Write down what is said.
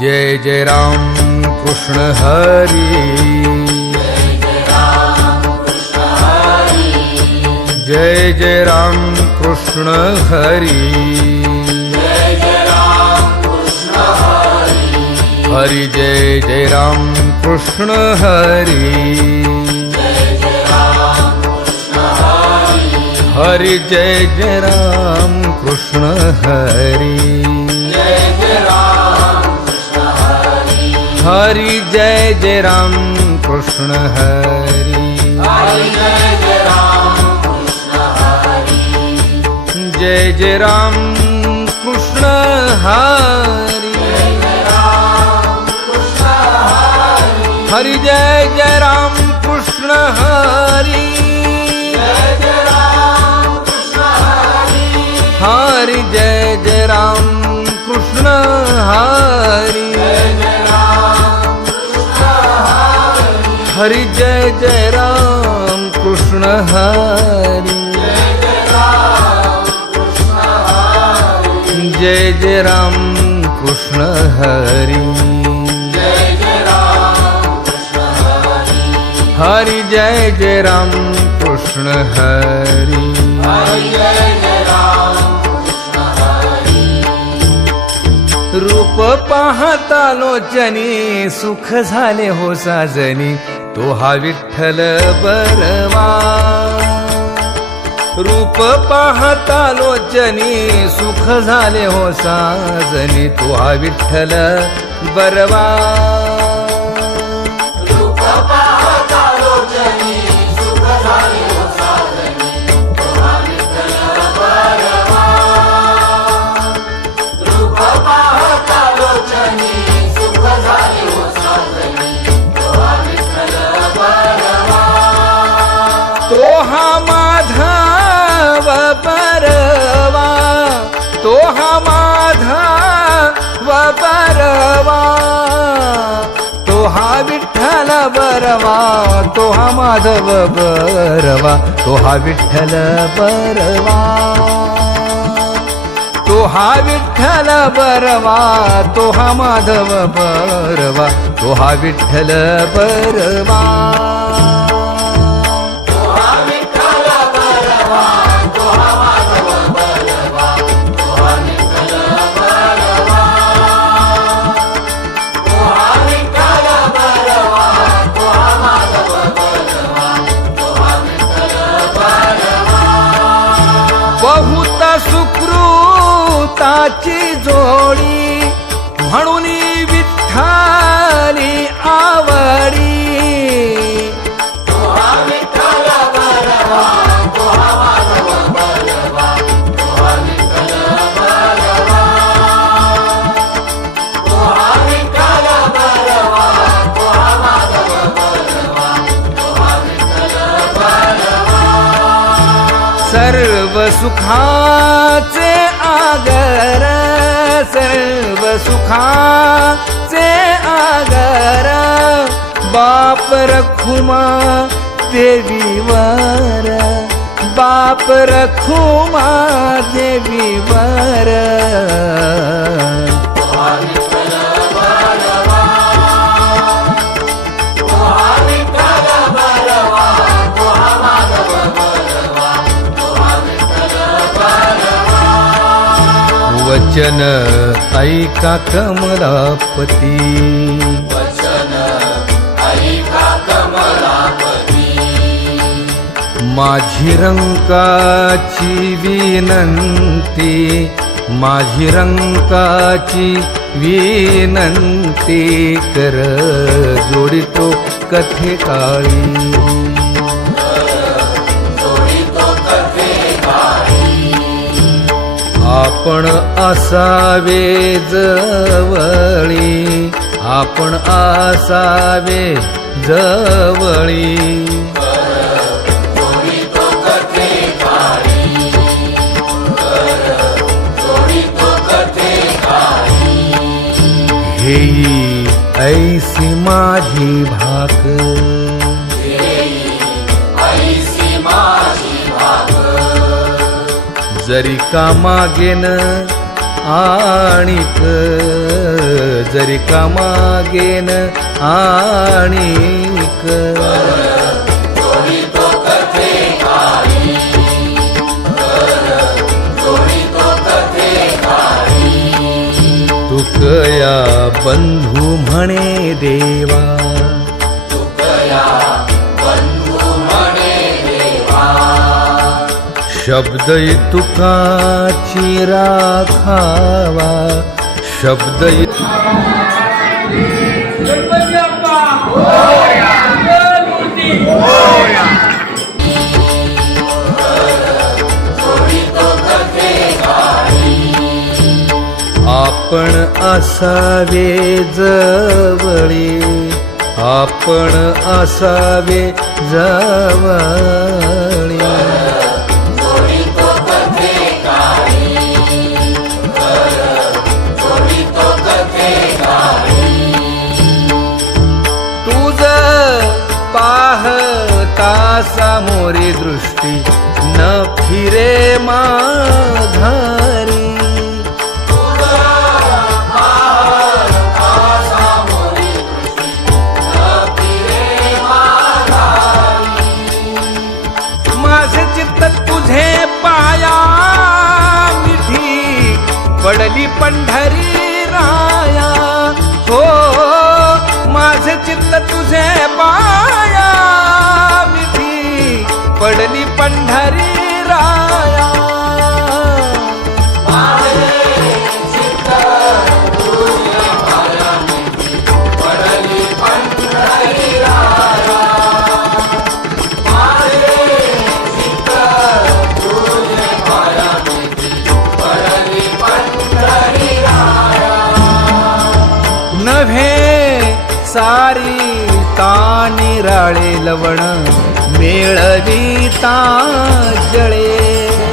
जय जय राम कृष्ण हरी, जय जय राम कृष्ण हरी, हरि जय जय राम कृष्ण हरी, हरि जय जय राम कृष्ण हरी, हरि जय जय राम कृष्ण हरि, जय जय राम कृष्ण हरि, हरि जय जय राम कृष्ण हरि, हरि जय जय राम कृष्ण हरि, हरि जय जय राम कृष्ण हरि, जय जय राम कृष्ण हरि, हरि जय जय राम कृष्ण हरि, रूप पाहता लोचनी सुख झाले हो साजनी, तो हा विठ्ठल बरवा. रूप पाहता लोचनी सुख झाले हो साजनी, तो हा विठ्ठल बरवा. रूप पाहता लोचनी सुख झाले हो साजनी, तो हा विठ्ठल बरवा. रूप पाहता लोचनी सुख झाले हो साजनी, तो हा विठ्ठल बरवा. तो हा माधव बरवा, तो हा माधव बरवा, तो हा विठ्ठल बरवा, तो हा माधव बरवा, तो हा विठ्ठल बरवा, तो हा विठ्ठल बरवा, तो हा माधव बरवा, तो हा विठ्ठल बरवा. बहुत सुकृताची जोडी म्हणून विठ्ठली आवडी. सर्व सुखाचे आगर, सर्व सुखाचे आगर, बाप रखुमा देवीवर, बाप रखुमा देवीवर. वचन ऐका कमलापती, वचन ऐका कमलापती. माझी रंकाची विनंती, माझी रंकाची विनंती, कर जोडितो कथे काळी, आपण असावे जवळी, आपण असावे जवळी. हेई ऐसी माझी भाक, जरी का मागेन आणिक जरी कामागेन आणिक जोडी तो कथे काळी जोडी तो कथे काळी तुकया बंधू म्हणे देवा तुकया बंधू म्हणे देवा शब्द तुकाची राखावा शब्द जोडी तो कथे काळी आपण असावे जवळी आपण असावे जवळी जोडी तो कथे काळी जोडी तो कथे काळी तुझ पाहता सामोरी दृष्टी न फिरे माघारी माझे चित्त तुझे पाया मिठी पडली पंढरी राया हो माझे चित्त तुझे पाया मिठी पडली पंढरी राया पडली पंढरी राया माझे चित्त तुझे पाया पडली पंढरी राया नव्हे सारी तानिराळे लवण मेळविता जळे